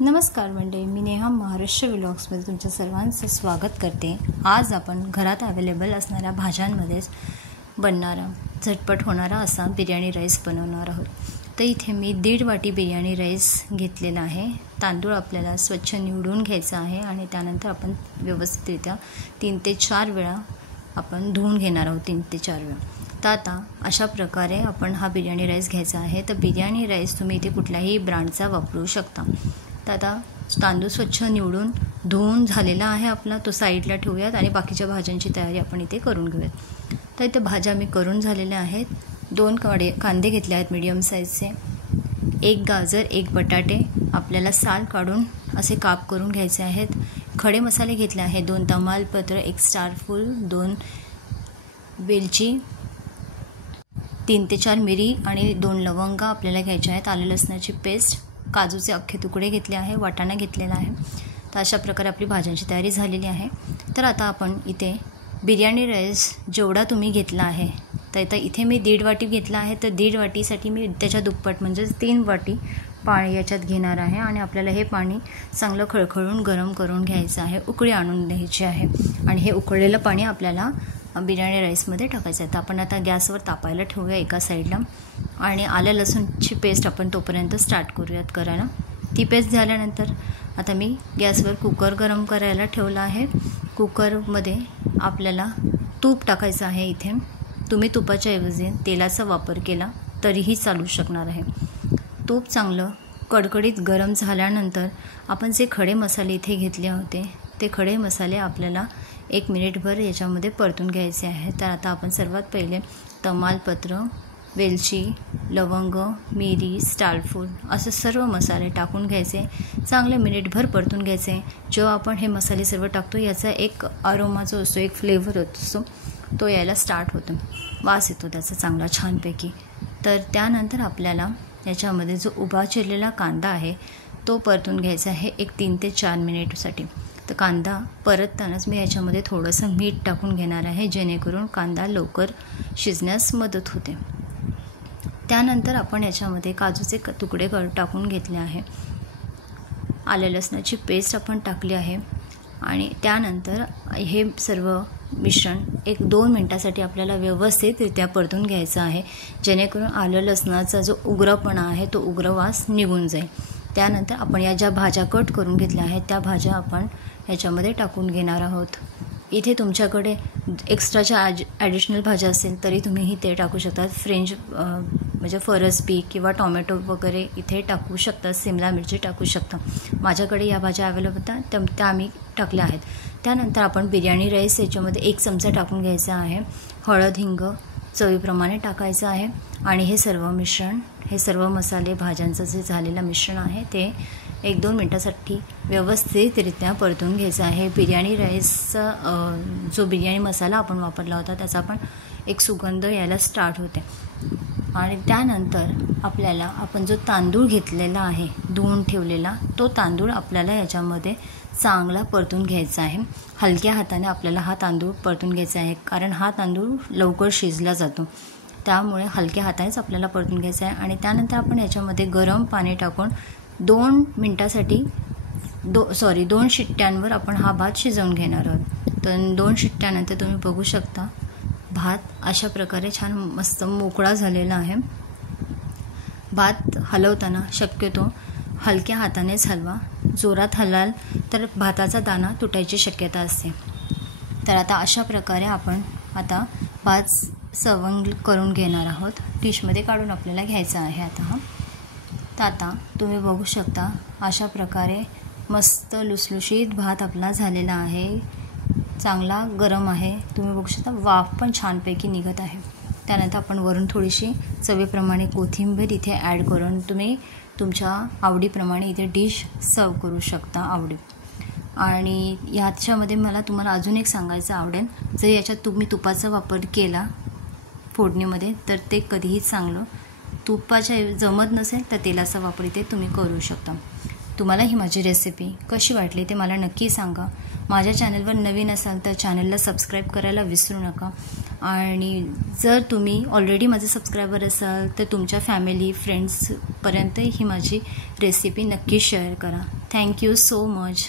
नमस्कार मंडळी, मी नेहा महाराष्ट्र व्लॉग्समध्ये तुमच्या सर्वांचं स्वागत करते। आज आपण घरात अवेलेबल असणाऱ्या भाज्यांमध्येच बनणारा झटपट होणारा असा बिर्याणी राईस बनवणार आहोत। तर इथे मी 1.5 वाटी बिर्याणी राईस घेतलेला आहे। तांदूळ आपल्याला स्वच्छ निवडून घ्यायचा आहे आणि त्यानंतर आपण व्यवस्थितरित्या 3 ते 4 वेळा आपण धुवून घेणार आहोत। 3 ते 4 वेळा। तर आता अशा प्रकारे आपण हा बिर्याणी राईस घ्यायचा आहे। तर बिर्याणी राईस तुम्ही इथे कुठल्याही ब्रँडचा वापरू शकता। तर आता तांदूळ स्वच्छ निवडून धुवून झालेला आहे आपला, तो साईडला ठेवूयात आणि बाकीच्या भाज्यांची तयारी आपण इथे करून घेऊयात। तर इथे भाज्या मी करून झालेल्या आहेत। 2 कांदे घेतले आहेत मीडियम साईजचे, 1 गाजर, 1 बटाटे आपल्याला साल काढून असे काप करून घ्यायचे आहेत। खडे मसाले घेतले आहेत, 2 तमालपत्र, 1 स्टार फूल, 2 वेलची, 3 ते 4 मिरी आणि 2 लवंगा आपल्याला घ्यायच्या आहेत। आले लसणाची पेस्ट, काजूचे अख्खे तुकडे घेतले आहे, वाटाणा घेतलेला आहे। तर अशा प्रकारे आपली भाज्यांची तयारी झालेली आहे। तर आता आपण इथे बिर्याणी राईस जेवढा तुम्ही घेतला आहे, तर इथे मी 1.5 वाटी घेतला आहे। तर 1.5 वाटीसाठी मी त्याच्या दुप्पट म्हणजे 3 वाटी पाणी याच्यात घेणार आहे आणि आपल्याला हे पाणी चांगलं खळखळून गरम करून घ्यायचं आहे, उकळी आणून द्यायची आहे आणि हे उकळलेलं पाणी आपल्याला बिर्याणी राईसमध्ये टाकायचं आहे। तर आपण आता गॅसवर तापायला ठेवूया एका साईडला आणि आलं लसूणची पेस्ट आपण तोपर्यंत स्टार्ट करूयात करायला। ती पेस्ट झाल्यानंतर आता मी गॅसवर कुकर गरम करायला ठेवला आहे। कुकरमध्ये आपल्याला तूप टाकायचं आहे। इथे तुम्ही तुपाच्या ऐवजी तेलाचा वापर केला तरीही चालू शकणार आहे। तूप चांगलं कडकडीत गरम झाल्यानंतर आपण जे खडे मसाले इथे घेतले होते ते खडे मसाले आपल्याला 1 मिनिटभर याच्यामध्ये परतून घ्यायचे आहे। तर आता आपण सर्वात पहिले तमालपत्र, वेलची, लवंग, मिरी, स्टारफूल असे सर्व मसाले टाकून घ्यायचे, चांगले मिनिटभर परतून घ्यायचे। जेव्हा आपण हे मसाले सर्व टाकतो याचा एक अरोमा जो असतो, एक फ्लेवर असतो, तो यायला स्टार्ट होतो, वास येतो त्याचा चांगला छानपैकी। तर त्यानंतर आपल्याला याच्यामध्ये जो उभा चिरलेला कांदा आहे तो परतून घ्यायचा आहे 3 ते 4 मिनिटसाठी। तर कांदा परततानाच मी याच्यामध्ये थोडंसं मीठ टाकून घेणार आहे, जेणेकरून कांदा लवकर शिजण्यास मदत होते। त्यानंतर आपण याच्यामध्ये काजूचे तुकडे टाकून घेतले आहे, आले लसणाची पेस्ट आपण टाकली आहे आणि त्यानंतर हे सर्व मिश्रण 1-2 मिनिटासाठी आपल्याला व्यवस्थितरित्या परतून घ्यायचं आहे, जेणेकरून आलं लसणाचा जो उग्रपणा आहे तो उग्रवास निघून जाईल। त्यानंतर आपण या ज्या भाज्या कट करून घेतल्या आहेत त्या भाज्या आपण याच्यामध्ये टाकून घेणार आहोत। इथे तुमच्याकडे एक्स्ट्राच्या ॲडिशनल भाज्या असेल तरी तुम्हीही ते टाकू शकता। फ्रेंच म्हणजे फरसबी किंवा टोमॅटो वगैरे इथे टाकू शकता, शिमला मिरची टाकू शकता। माझ्याकडे या भाज्या अवेलेबल होत्या त्या आम्ही टाकल्या आहेत। त्यानंतर आपण बिर्याणी राईस याच्यामध्ये 1 चमचा टाकून घ्यायचा आहे, हळद, हिंग चवीप्रमाणे टाकायचं आहे आणि हे सर्व मिश्रण, हे सर्व मसाले भाज्यांचं जे झालेलं मिश्रण आहे ते 1-2 मिनिटासाठी व्यवस्थितरित्या परतून घ्यायचं आहे। बिर्याणी राईसचा जो बिर्याणी मसाला आपण वापरला होता त्याचा पण एक सुगंध यायला स्टार्ट होते आणि त्यानंतर आपल्याला आपण जो तांदूळ घेतलेला आहे धुवून ठेवलेला, तो तांदूळ आपल्याला याच्यामध्ये चांगला परतून घ्यायचा आहे। हलक्या हाताने आपल्याला हा तांदूळ परतून घ्यायचा आहे, कारण हा तांदूळ लवकर शिजला जातो, त्यामुळे हलक्या हातानेच आपल्याला परतून घ्यायचा आहे। आणि त्यानंतर आपण याच्यामध्ये गरम पाणी टाकून 2 मिनिटासाठी 2 शिट्ट्यांवर आपण हा भात शिजवून घेणार आहोत। तर 2 शिट्ट्यानंतर तुम्ही बघू शकता भात अशा प्रकारे छान मस्त मोकळा झालेला आहे। भात हलवताना शक्यतो हलक्या हातानेच हलवा, जोरात हलाल तर भाताचा दाणा तुटायची शक्यता असते। तर आता अशा प्रकारे आपण आता भात सर्व्ह करून घेणार आहोत, डिशमध्ये काढून आपल्याला घ्यायचा आहे आता तर आता तुम्ही बघू शकता अशा प्रकारे मस्त लुसलुशीत भात आपला झालेला आहे, चांगला गरम आहे, तुम्ही बघू शकता वाफ पण छानपैकी निघत आहे। त्यानंतर आपण वरून थोडीशी चवीप्रमाणे कोथिंबीर इथे ॲड करून तुम्ही तुमच्या आवडीप्रमाणे इथे डिश सर्व करू शकता आवडी। आणि याच्यामध्ये मला तुम्हाला अजून एक सांगायचं आवडेल, जर याच्यात तुम्ही तुपाचा वापर केला फोडणीमध्ये तर ते कधीही चांगलं, तुपाच्या जमत नसेल तर तेलाचा वापर इथे तुम्ही करू शकता। तुम्हाला ही माझी रेसिपी कशी वाटली ते मला नक्की सांगा. माझ्या चॅनलवर नवीन असाल तर चॅनलला सबस्क्राईब करायला विसरू नका. आणि जर तुम्ही ऑलरेडी माझे सबस्क्रायबर असाल तर तुमच्या फॅमिली फ्रेंड्सपर्यंत ही माझी रेसिपी नक्की शेअर करा. Thank you so much.